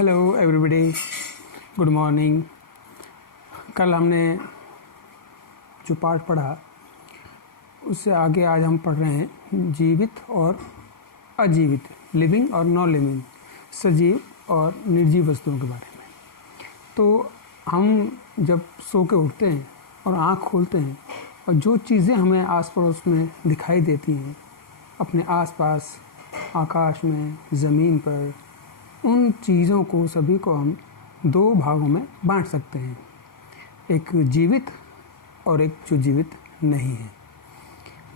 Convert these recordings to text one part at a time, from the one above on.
Hello everybody, good morning. कल हमने जो पाठ पढ़ा उससे आगे आज हम पढ़ रहे हैं जीवित और अजीवित, लिविंग और नॉन लिविंग, सजीव और निर्जीव वस्तुओं के बारे में। तो हम जब सो के उठते हैं और आँख खोलते हैं और जो चीज़ें हमें आस पड़ोस में दिखाई देती हैं, अपने आसपास, आकाश में, ज़मीन पर, उन चीज़ों को सभी को हम दो भागों में बांट सकते हैं, एक जीवित और एक जो जीवित नहीं है,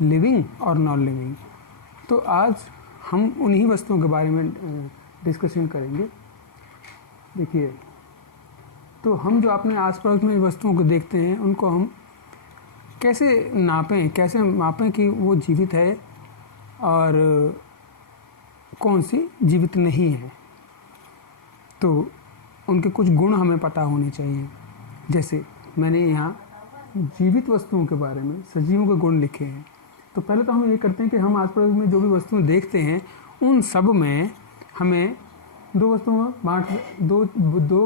लिविंग और नॉन लिविंग। तो आज हम उन्हीं वस्तुओं के बारे में डिस्कशन करेंगे। देखिए, तो हम जो अपने आसपास में वस्तुओं को देखते हैं उनको हम कैसे नापें, कैसे मापें कि वो जीवित है और कौन सी जीवित नहीं है। तो उनके कुछ गुण हमें पता होने चाहिए। जैसे मैंने यहाँ जीवित वस्तुओं के बारे में सजीवों के गुण लिखे हैं। तो पहले तो हम ये करते हैं कि हम आसपास में जो भी वस्तुएं देखते हैं उन सब में हमें दो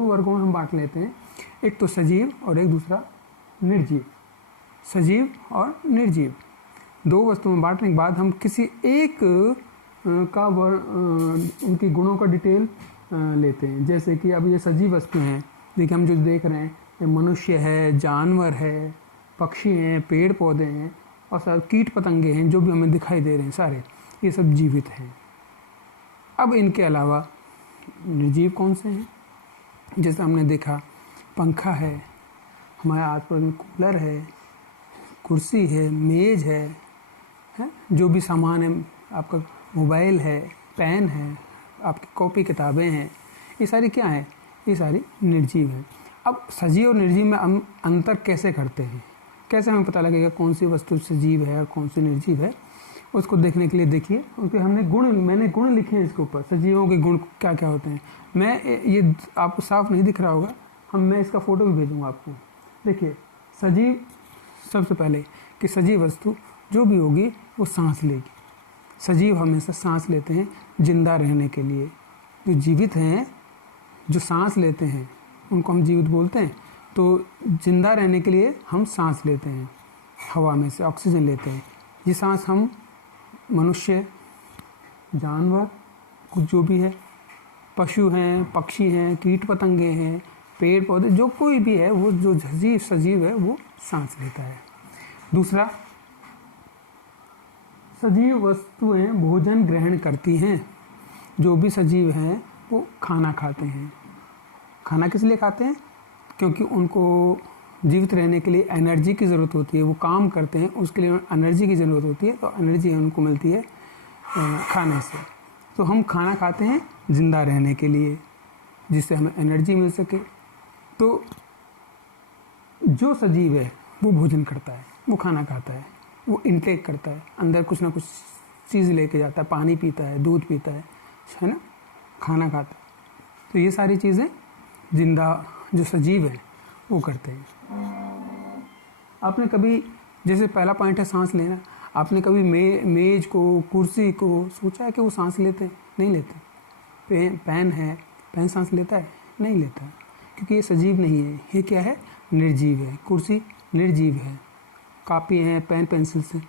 वर्गों में हम बांट लेते हैं। एक तो सजीव और एक दूसरा निर्जीव। सजीव और निर्जीव दो वस्तुओं में बांटने के बाद हम किसी एक का उनकी गुणों का डिटेल लेते हैं। जैसे कि अब ये सजीव वस्तु हैं, देखिए हम जो देख रहे हैं, ये मनुष्य है, जानवर है, पक्षी हैं, पेड़ पौधे हैं और सब कीट पतंगे हैं, जो भी हमें दिखाई दे रहे हैं, सारे ये सब जीवित हैं। अब इनके अलावा निर्जीव कौन से हैं? जैसे हमने देखा पंखा है, हमारे आसपास में कूलर है, कुर्सी है, मेज़ है, जो भी सामान है, आपका मोबाइल है, पेन है, आपकी कॉपी किताबें हैं, ये सारी क्या है? ये सारी निर्जीव हैं। अब सजीव और निर्जीव में हम अंतर कैसे करते हैं? कैसे हमें पता लगेगा कौन सी वस्तु सजीव है और कौन सी निर्जीव है? उसको देखने के लिए देखिए, उसके मैंने गुण लिखे हैं इसके ऊपर। सजीवों के गुण क्या क्या होते हैं, मैं ये आपको साफ नहीं दिख रहा होगा, मैं इसका फ़ोटो भी भेजूँगा आपको। देखिए, सजीव, सबसे पहले कि सजीव वस्तु जो भी होगी वो सांस लेगी। सजीव हमेशा सांस लेते हैं जिंदा रहने के लिए। जो जीवित हैं, जो सांस लेते हैं, उनको हम जीवित बोलते हैं। तो जिंदा रहने के लिए हम सांस लेते हैं, हवा में से ऑक्सीजन लेते हैं। ये सांस हम मनुष्य, जानवर, कुछ जो भी है, पशु हैं, पक्षी हैं, कीट पतंगे हैं, पेड़ पौधे, जो कोई भी है, वो जो सजीव है वो सांस लेता है। दूसरा, सजीव वस्तुएं भोजन ग्रहण करती हैं। जो भी सजीव हैं वो खाना खाते हैं। खाना किस लिए खाते हैं? क्योंकि उनको जीवित रहने के लिए एनर्जी की ज़रूरत होती है, वो काम करते हैं, उसके लिए एनर्जी की ज़रूरत होती है। तो एनर्जी उनको मिलती है खाने से। तो हम खाना खाते हैं ज़िंदा रहने के लिए, जिससे हमें एनर्जी मिल सके। तो जो सजीव है वो भोजन करता है, वो खाना खाता है, वो इनटेक करता है, अंदर कुछ ना कुछ चीज़ लेके जाता है, पानी पीता है, दूध पीता है ना, खाना खाता है। तो ये सारी चीज़ें जिंदा जो सजीव है वो करते हैं। आपने कभी, जैसे पहला पॉइंट है सांस लेना, आपने कभी मेज को, कुर्सी को सोचा है कि वो सांस लेते हैं? नहीं लेते। पेन है, पेन सांस लेता है? नहीं लेता, क्योंकि ये सजीव नहीं है, ये क्या है? निर्जीव है। कुर्सी निर्जीव है, कापी है, पेन पेंसिल से,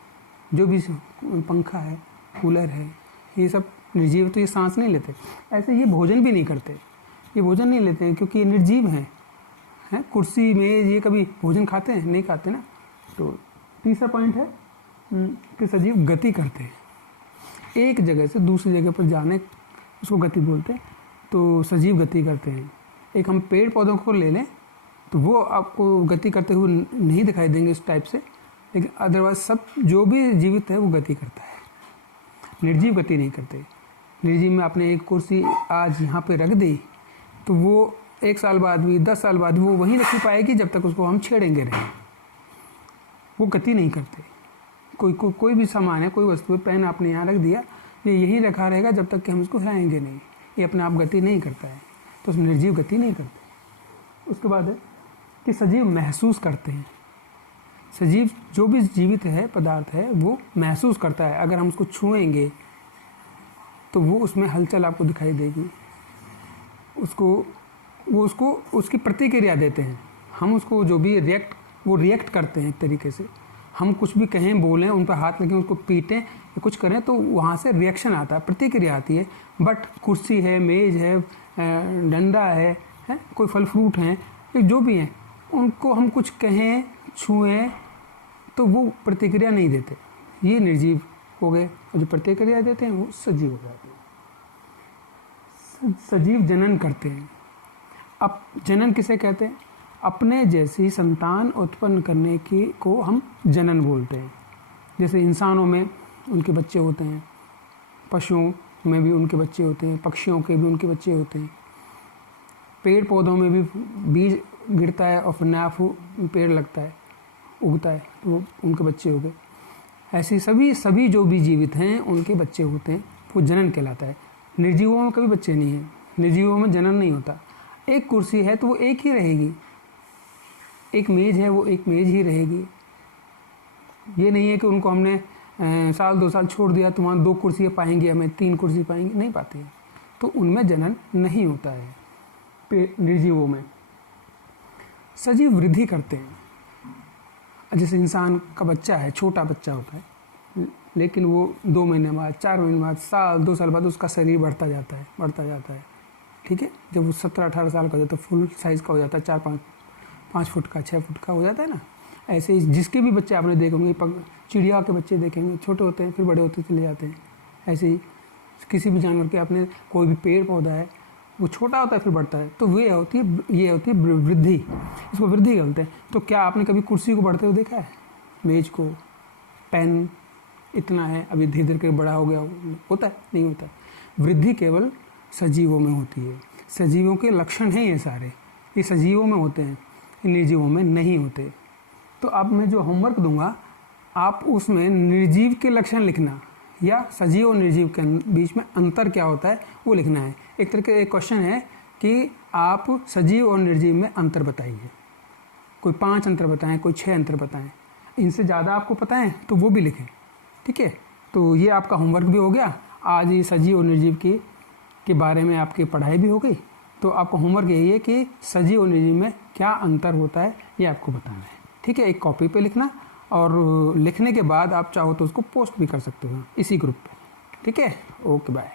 जो भी पंखा है, कूलर है, ये सब निर्जीव है। तो ये सांस नहीं लेते। ऐसे ये भोजन भी नहीं करते, ये भोजन नहीं लेते हैं क्योंकि ये निर्जीव हैं। कुर्सी में ये कभी भोजन खाते हैं? नहीं खाते ना। तो तीसरा पॉइंट है कि सजीव गति करते हैं, एक जगह से दूसरी जगह पर जाने, उसको गति बोलते हैं। तो सजीव गति करते हैं। एक हम पेड़ पौधों को ले लें तो वो आपको गति करते हुए नहीं दिखाई देंगे इस टाइप से, लेकिन अदरवाइज सब जो भी जीवित है वो गति करता है। निर्जीव गति नहीं करते। निर्जीव में आपने एक कुर्सी आज यहाँ पे रख दी तो वो 1 साल बाद भी, 10 साल बाद वो वहीं रखी पाएगी जब तक उसको हम छेड़ेंगे नहीं। वो गति नहीं करते। कोई भी सामान है, कोई वस्तु है, पेन आपने यहाँ रख दिया, ये यहीं रखा रहेगा जब तक कि हम इसको हिलाएंगे नहीं। ये अपने आप गति नहीं करता है, तो निर्जीव गति नहीं करते। उसके बाद है कि सजीव महसूस करते हैं। सजीव जो भी जीवित है पदार्थ है वो महसूस करता है। अगर हम उसको छुएंगे तो वो उसमें हलचल आपको दिखाई देगी। उसको उसकी प्रतिक्रिया देते हैं। हम उसको जो भी रिएक्ट करते हैं एक तरीके से। हम कुछ भी कहें, बोलें, उन पर हाथ लगे, उसको पीटें या कुछ करें तो वहाँ से रिएक्शन आता है, प्रतिक्रिया आती है। बट कुर्सी है, मेज़ है, डंडा है, कोई फल फ्रूट हैं, जो भी हैं, उनको हम कुछ कहें, छुएं तो वो प्रतिक्रिया नहीं देते। ये निर्जीव हो गए, और जो प्रतिक्रिया देते हैं वो सजीव हो जाते हैं। सजीव जनन करते हैं। अब जनन किसे कहते हैं? अपने जैसी संतान उत्पन्न करने की को हम जनन बोलते हैं। जैसे इंसानों में उनके बच्चे होते हैं, पशुओं में भी उनके बच्चे होते हैं, पक्षियों के भी उनके बच्चे होते हैं, पेड़ पौधों में भी बीज गिरता है और फिर नया पेड़ लगता है, उगता है, तो वो उनके बच्चे हो गए। ऐसे सभी जो भी जीवित हैं उनके बच्चे होते हैं, वो जनन कहलाता है। निर्जीवों में कभी बच्चे नहीं हैं, निर्जीवों में जनन नहीं होता। एक कुर्सी है तो वो एक ही रहेगी, एक मेज़ है वो एक मेज़ ही रहेगी। ये नहीं है कि उनको हमने साल 2 साल छोड़ दिया तो वहाँ 2 कुर्सियाँ पाएंगे, हमें 3 कुर्सी पाएंगे, नहीं पाते हैं, तो उनमें जनन नहीं होता है। निर्जीवों में सजीव वृद्धि करते हैं। जैसे इंसान का बच्चा है, छोटा बच्चा होता है, लेकिन वो 2 महीने बाद, 4 महीने बाद, साल 2 साल बाद उसका शरीर बढ़ता जाता है। ठीक है, जब वो 17-18 साल का हो जाता है, फुल साइज़ का हो जाता है, 4-5 फुट का, 6 फुट का हो जाता है ना। ऐसे ही जिसके भी बच्चे आपने देखे होंगे, चिड़िया के बच्चे देखेंगे, छोटे होते हैं फिर बड़े होते चले जाते हैं। ऐसे ही किसी भी जानवर के, आपने कोई भी पेड़ पौधा है, वो छोटा होता है फिर बढ़ता है, तो ये होती है वृद्धि। इसको वृद्धि बोलते हैं। तो क्या आपने कभी कुर्सी को बढ़ते हुए देखा है? मेज को, पेन इतना है, अभी धीरे धीरे करके बड़ा हो गया, होता है? नहीं होता। वृद्धि केवल सजीवों में होती है। सजीवों के लक्षण हैं ये सारे, ये सजीवों में होते हैं, निर्जीवों में नहीं होते। तो अब मैं जो होमवर्क दूंगा, आप उसमें निर्जीव के लक्षण लिखना या सजीव और निर्जीव के बीच में अंतर क्या होता है वो लिखना है। एक तरह का एक क्वेश्चन है कि आप सजीव और निर्जीव में अंतर बताइए। कोई 5 अंतर बताएं, कोई 6 अंतर बताएं। इनसे ज़्यादा आपको पता है तो वो भी लिखें। ठीक है, तो ये आपका होमवर्क भी हो गया। आज ये सजीव और निर्जीव के बारे में आपकी पढ़ाई भी हो गई। तो आपका होमवर्क यही है कि सजीव और निर्जीव में क्या अंतर होता है ये आपको बताना है। ठीक है, एक कॉपी पे लिखना, और लिखने के बाद आप चाहो तो उसको पोस्ट भी कर सकते हो इसी ग्रुप पे। ठीक है, ओके बाय।